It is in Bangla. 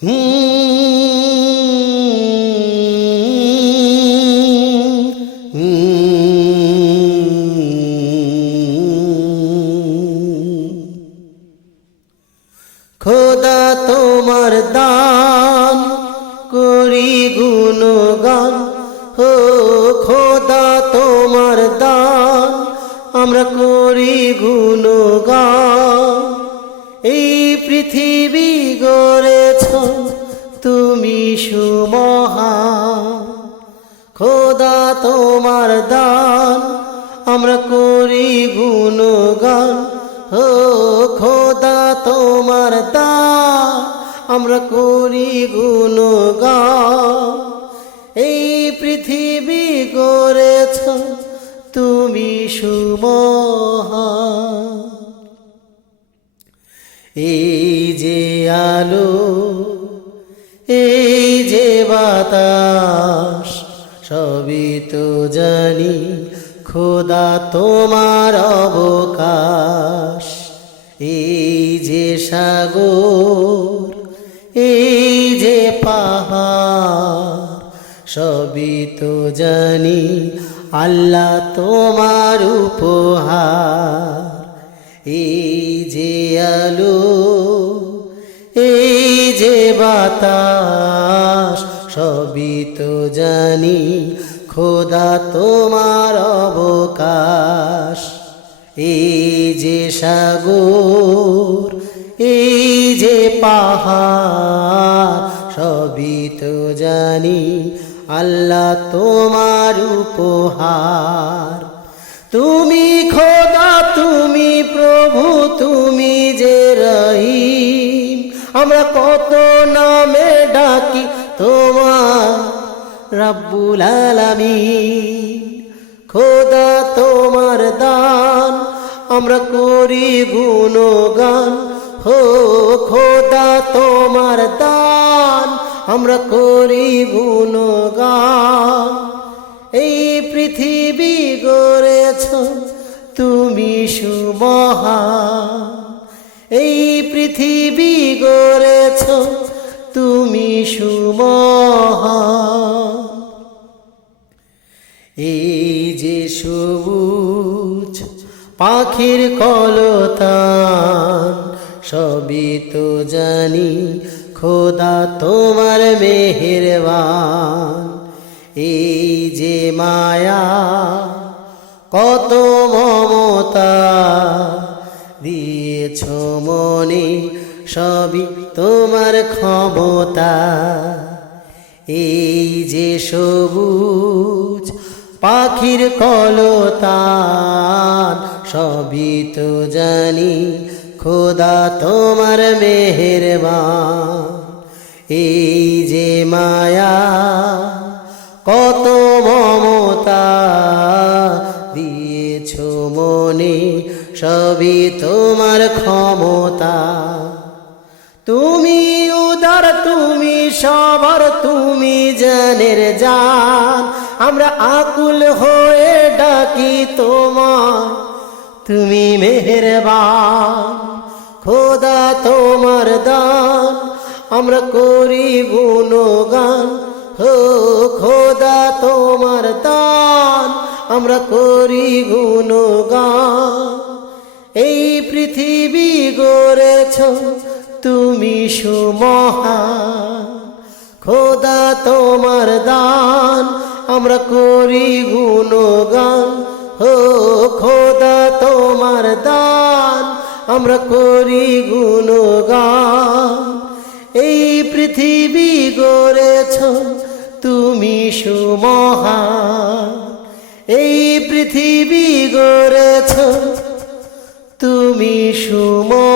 খোদা তোমার দান করি গুণগান, ও খোদা তোমার দান আমরা করি গুণগান। এই পৃথিবী গড়েছ তুমি সুমহান, খোদা তোমার দান আমরা করি গুণগান। ও খোদা তোমার দান আমরা করি গুণগান। এই পৃথিবী গড়েছ তুমি সুমহান। এই যে আলো, এই যে বাতাস, সবই তো জানি খোদা তোমার অবকাশ। এই যে সাগর, এই যে পাহাড়, সবই তো জানি আল্লাহ তোমার উপহার। এই যে আলো, এই যে বাতাস, সবই তো জানি খোদা তোমার অবকাশ। এই যে সাগর, এই যে পাহাড়, সবই তো জানি আল্লাহ তোমার উপহার। তুমি খোদা, তুমি প্রভু, তুমি যে রহিম, আমরা কত নামে ডাকি তোমার রব্বুল আলামিন। খোদা তোমার দান আমরা করি গুণগান, হো খোদা তোমার দান আমরা করি গুণগান। এই পৃথিবী গড়েছ তুমি সুমহান, এই পৃথিবী গড়েছ তুমি সুমহান। এই যে সবুজ পাখির কলতান, সবই তো জানি খোদা তোমার মেহেরবান। এই যে মায়া, কত মমতা দিয়েছ মনে, সবই তোমার ক্ষমতা। এই যে সবুজ পাখির কলতান, সবই তো জানি খোদা তোমার মেহেরবান। এই যে মায়া, কত মমতা দিয়েছ মনে, সবই তোমার ক্ষমতা। তুমি উদার, তুমি সবার, তুমি জানের জান, আমরা আকুল হয়ে ডাকি তোমার, তুমি মেহেরবান। খোদা তোমার দান আমরা করি গুণগান, হো খোদা তোমার দান আমরা করি গুণগান। এই পৃথিবী গড়েছ তুমি সুমহান, খোদা তোমার দান আমরা করি গুণগান, হো খোদা তোমার দান আমরা করি গুণগান। এই পৃথিবী গড়েছ তুমি সুমহান, এই পৃথিবী গড়েছ তুমি সুমহান।